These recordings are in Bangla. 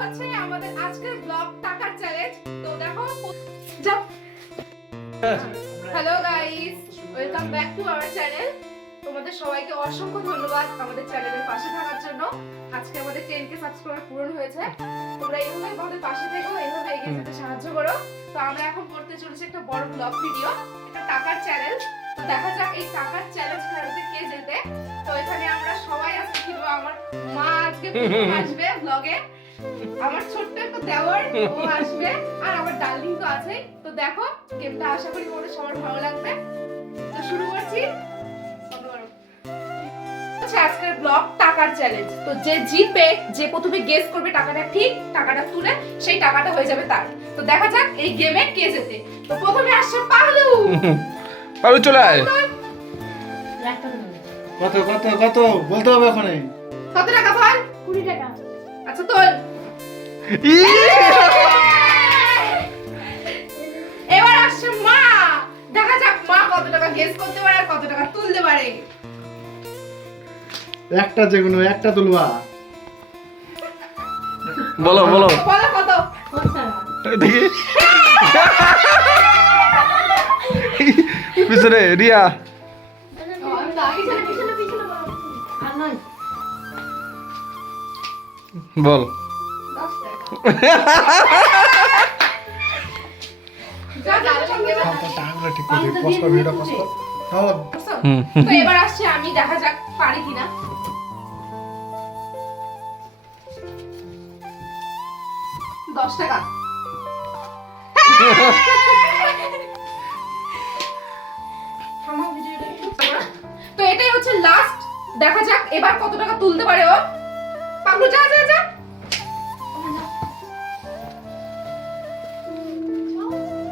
হচ্ছে আমাদের আজকের ব্লগ টাকার চ্যালেঞ্জ তো দেখো যাও। Hello guys welcome back to our channel তোমাদের সবাইকে অসংখ্য ধন্যবাদ আমাদের চ্যানেলের পাশে থাকার জন্য। আজকে আমাদের 10k সাবস্ক্রাইবার পূরণ হয়েছে। তোমরা এইভাবে আমাদের পাশে থেকো এইভাবে এগিয়ে যেতে সাহায্য করো। তো আমরা এখন করতে চলেছি একটা বড় ব্লগ ভিডিও একটা টাকার চ্যালেঞ্জ তো দেখা যাক এই টাকার চ্যালেঞ্জ খেলাতে কে জেতে। তো এখানে আমরা সবাই আজকে আমার মা আজকে আসবে ব্লগে আমার ছোট্ট একটা দেওয়ার ও আসবে আর আমার ডার্লিং তো আছে। তো দেখো গেমটা আশা করি তোমাদের সবার ভালো লাগবে। তো শুরু করছি। হচ্ছে আজকের ব্লগ টাকার চ্যালেঞ্জ তো যে জিতবে যে প্রথমে গেস করবে টাকাটা ঠিক টাকাটা তুলে সেই টাকাটা হয়ে যাবে তার। তো দেখা যাক এই গেমে কে জেতে। তো প্রথমে আসছে পাগলু পালু চলে আয়। কত কত কত? বলতে হবে ওখানে কত টাকা বল? কুড়ি টাকা। আচ্ছা ই! এবার আসছে মা। দেখা যাক মা কত টাকা গেস করতে পারে আর কত টাকা তুলতে পারে। একটা যে কোনো একটা তুলবা। বলো বলো। বলো কত। দেখি। পিছনে রিয়া। তো এবার আসছে আমি দেখা যাক পারি কিনা। দশ টাকা। থামাও ভিডিওটা একটু। তো এটাই হচ্ছে লাস্ট দেখা যাক এবার কত টাকা তুলতে পারে ও। পাগলু যা যা যা।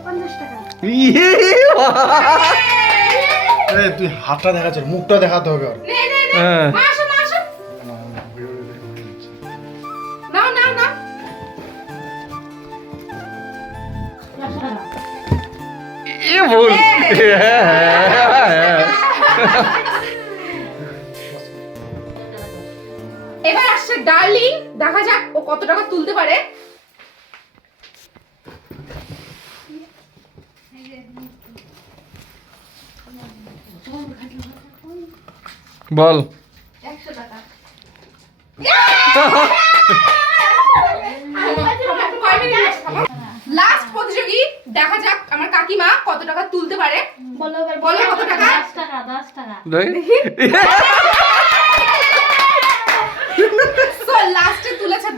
পঞ্চাশ টাকা! এ তুই হাতটা দেখাচ্ছ মুখটা দেখাতে হবে আর নে নে নে হ্যাঁ। মা আসছে ডার্লিং দেখা যাক ও কত টাকা তুলতে পারে। বল। লাস্ট প্রতিযোগী দেখা যাক আমার কাকিমা কত টাকা তুলতে পারে। বলো বলো কত টাকা? দশ টাকা দশ টাকা।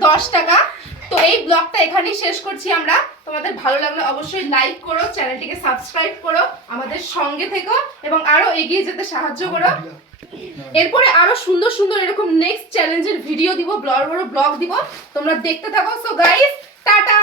দশ টাকা। তো এই ব্লগটা এখানেই শেষ করছি আমরা। তোমাদের ভালো লাগলে অবশ্যই লাইক করো, চ্যানেলটিকে সাবস্ক্রাইব করো, আমাদের সঙ্গে থেকো এবং আরও এগিয়ে যেতে সাহায্য করো। এরপরে আরও সুন্দর সুন্দর এরকম নেক্সট চ্যালেঞ্জের ভিডিও দিব, বড় বড় ব্লগ দিব। তোমরা দেখতে থাকো। So guys tata!